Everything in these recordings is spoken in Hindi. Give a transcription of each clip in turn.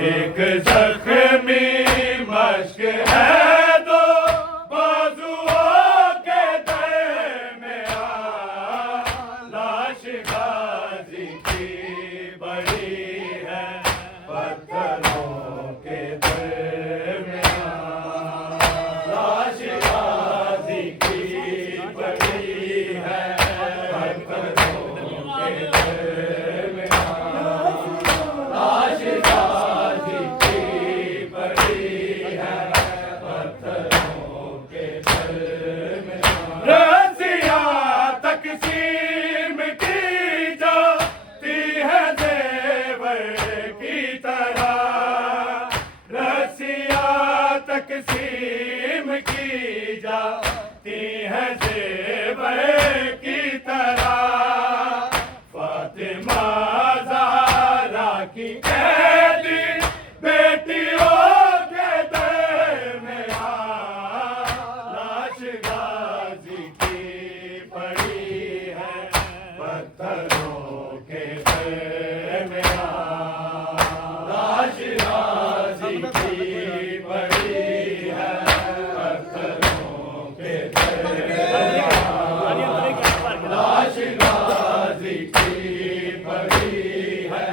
एक जख्मी मश्क है दो बाजुओं के दरमियां, लाश गाजी की बड़ी है पत्थरों के दरमियां, लाश गाजी की बड़ी है पत्थरों के दरमियां, लाश गाजी की बड़ी है पत्थरों के दरमियां। रस्सियां तकसीम की जाती है जेवर की तरह, रस्सियां तकसीम की जाती है जेवर की तरह, फातिमा ज़हरा की कैदी बेटियों के दरमियां, लाश गाजी की पड़ी है पत्थरों के दरमियां, लाश गाजी की पड़ी है पत्थरों के दरमियां, लाश गाजी की पड़ी है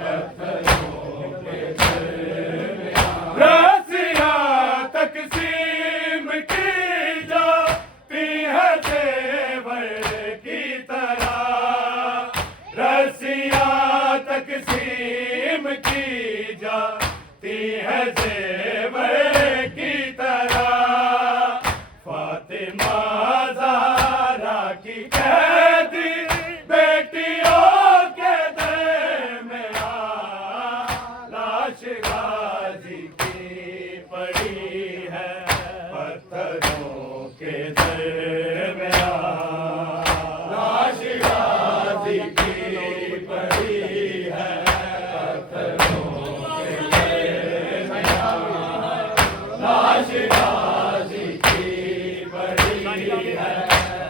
पत्थरों के दरमियां। रस्सियां तकसीम की जाती है जेवर की तरह, रस्सियां तकसीम की जाती है जेवर की तरह, फातिमा ज़हरा की कैदी बेटियों के दरमियां, लाश गाजी की पड़ी है पत्थरों के दरमियां, लाश गाजी की पड़ी है पत्थरों के दरमियां, लाश गाजी की पड़ी है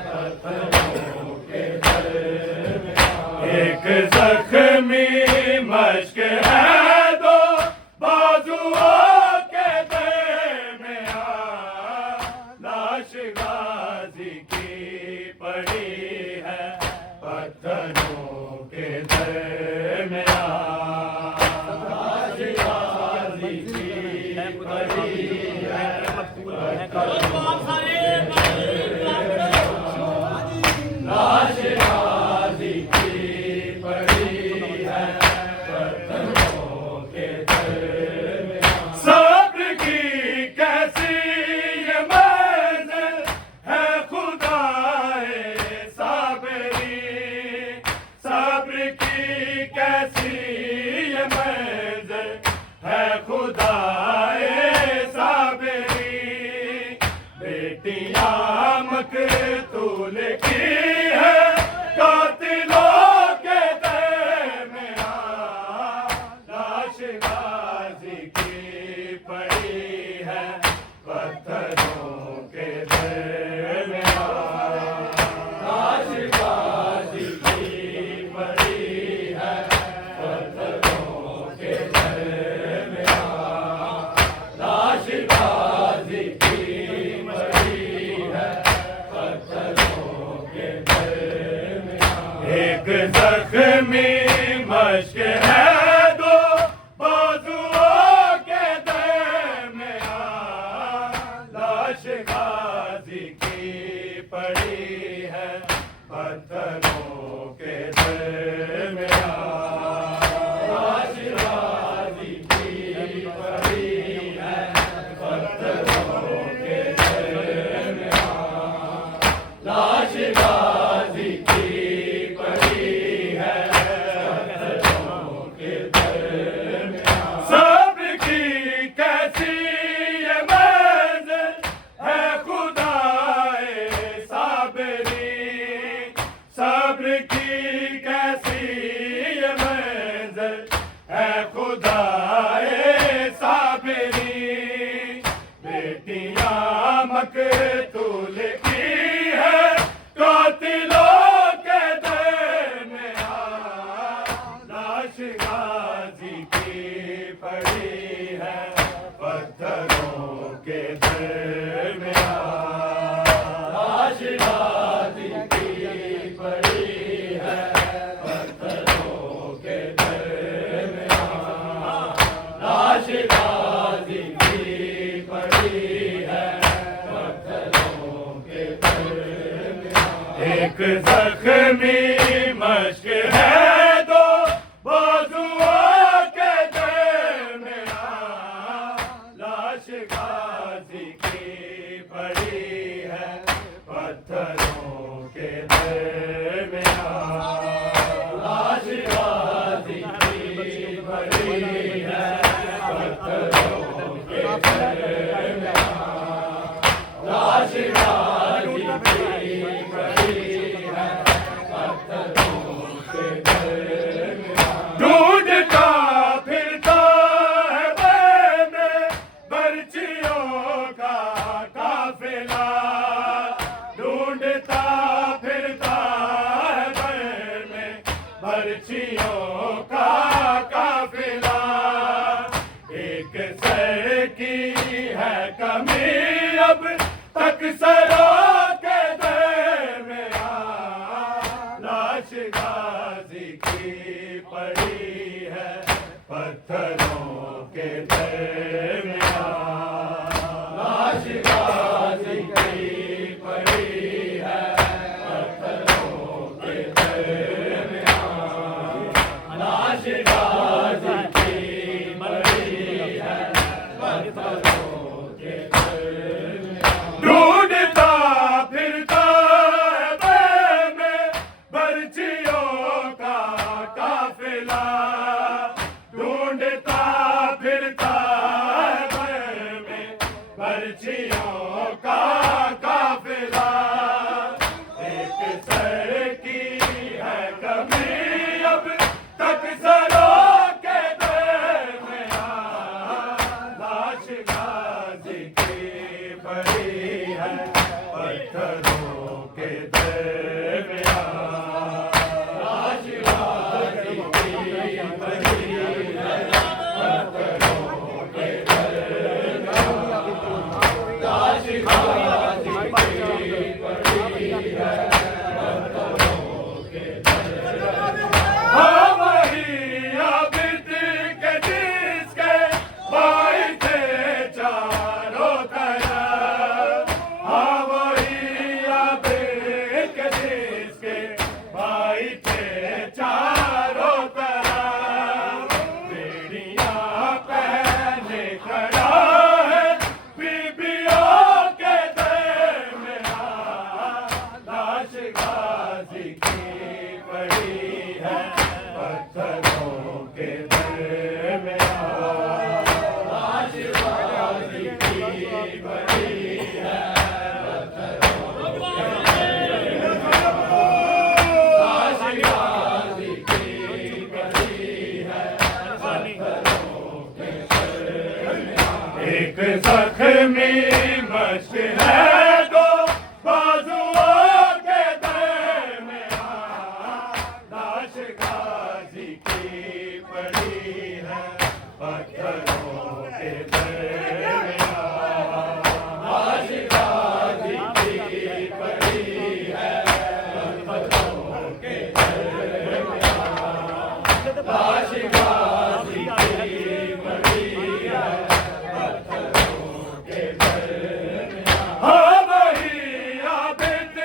पत्थरों के दरमियां। एक जख्मी मश्क है दो बाजुओं के दरमियां, लाश गाजी की पड़ी है पत्थरों के दरमियां, लाश गाजी की पड़ी है पत्थरों के दरमियां, लाश गाजी की पड़ी है पत्थरों के दरमियां। सब्र की कैसी ये मंजिल है खुदाए साबरी, सब्र की कैसी ये मंजिल है खुदाए साबरी, बेटियां मकतूल की है कातिलों के दरमियां, लाश गाजी की पड़ी है पत्थरों के दरमियां, लाश गाजी की पड़ी है पत्थरों के दरमियां, लाश गाजी की पड़ी है पत्थरों के दरमियां। एक जख्मी मश्क है दो बाजुओं पड़ी है पत्थरों के दरमियान। लाश गाजी की पड़ी है पत्थरों के दरमियान। लाश गाजी की पड़ी है पत्थरों के दरमियान। एक जख्मी मश्क है दो बाजुओं के दरमियान। लाश गाजी की पड़ी है पत्थरों के दरमियान। लाश गाजी की पड़ी है पत्थरों के दरमियान। लाश गाजी की पड़ी है पत्थरों के दरमियान। ढूंढता फिरता है मैंने बर्चियों का काफिला। ढूंढता फिरता है मैंने बर्चियों का काफिला। एक सर की है कमी अब तक सरों के दरमियान। लाश गाजी की पड़ी है पत्थरों के दरमियान। लाश गाजी की पड़ी है पत्थरों के दरमियान। लाश गाजी की पड़ी है पत्थरों के दरमियान। ढूंढता फिरता है मैं बर्चियों का काफिला। ढूंढता फिरता है मैं बर्चियों का काफिला। एक सर की है कमी अब तक सरों के दरमियान। लाश गाजी की पड़ी है पत्थरों के दरमियान। लाश गाजी की पड़ी है पत्थरों के दरमियान। लाश गाजी की पड़ी है पत्थरों के दरमियान। हाँ वही आबिद के जिसके भाई थे चारों तरफ। हाँ वही आबिद के जिसके भाई थे चारों तरफ। बेड़ियां पहने खड़ा है बीबियों के दरमियान। लाश गाजी की पड़ी है पत्थरों के दरमियान। लाश गाजी की पड़ी है पत्थरों के दरमियान। लाश गाजी की पड़ी है पत्थरों के दरमियान। एक जख्मी मश्क है दो बाजुओं के दरमियान। लाश गाजी की पड़ी है पत्थरों के दरमियान। लाश गाजी की पड़ी है पत्थरों के दरमियान। लाश गाजी की पड़ी है पत्थरों के दरमियान। हाँ वही आबिद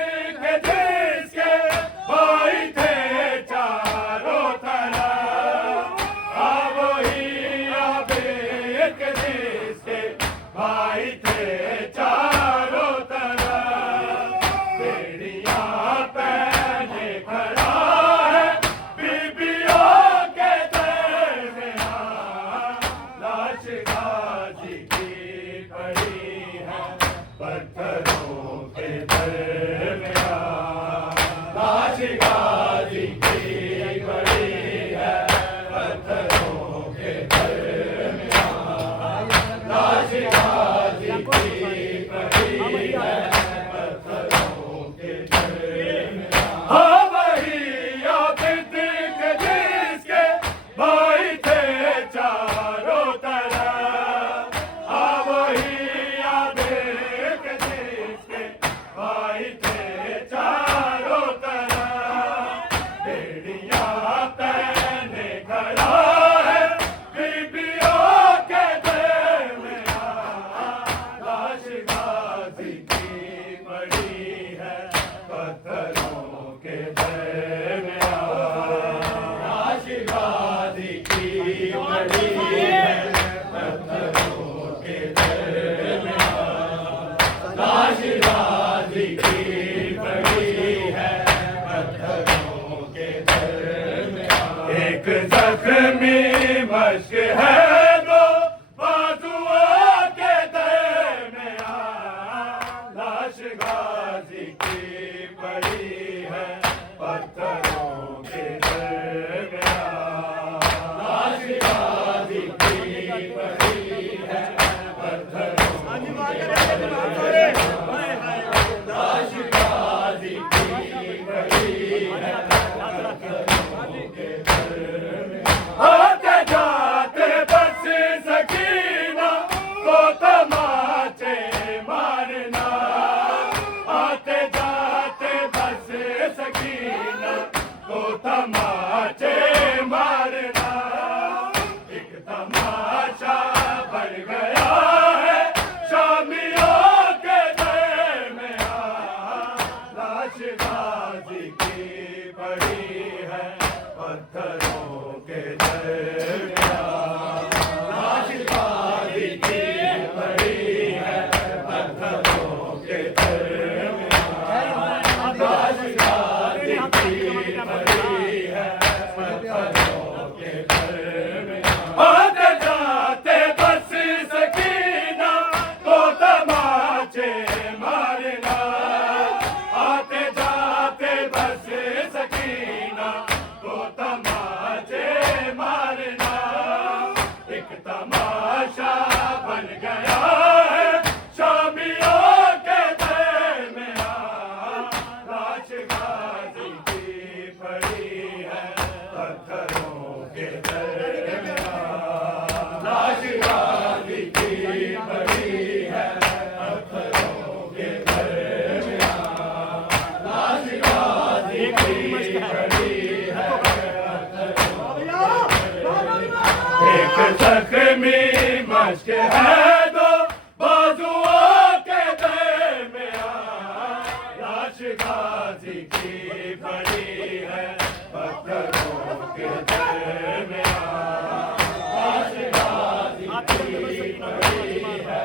के जिसके भाई थे चारों तरफ। हाँ वही आबिद के जिसके भाई थे चारों तरफ। बेड़ियां पहने खड़ा है बीबियों के दरमियान। लाश गाजी की पड़ी है पत्थरों के दरमियान। लाश गाजी की पड़ी है पत्थरों के दरमियान। लाश गाजी की पड़ी है पत्थरों के दरमियान। हाँ वही आबिद के जिसके भाई थे चारों मश्क है दो बाजुओं के दरमियान, लाश गाजी की पड़ी है पत्थरों के दरमियान, लाश गाजी की पड़ी है पत्थरों के दरमियान, लाश गाजी की पड़ी है पत्थरों के दरमियान। आते जाते बस सकीना को तमाचे मारना, आते जाते बस सकीना को तमाचे मारना, एक तमाशा बन गया है शामियों के दरमियान, लाश गाजी की पड़ी है पत्थरों के दरमियान, लाश गाजी की पड़ी है पत्थरों के दरमियान, लाश गाजी की पड़ी है पत्थरों के दरमियान। आते जाते बस सकीना को तमाचे मारना, आते जाते बस सकीना को तमाचे मारना, एक तमाशा बन गया है शामियों के दरमियान, लाश गाजी की पड़ी है पत्थरों के दरमियान, लाश गाजी की पड़ी है पत्थरों के दरमियान, लाश गाजी की पड़ी है पत्थरों के दरमियान। एक जख्मी मश्क है दो बाजुओं के दरमियान, लाश गाजी की पड़ी है पत्थरों के दरमियान, लाश गाजी की पड़ी है।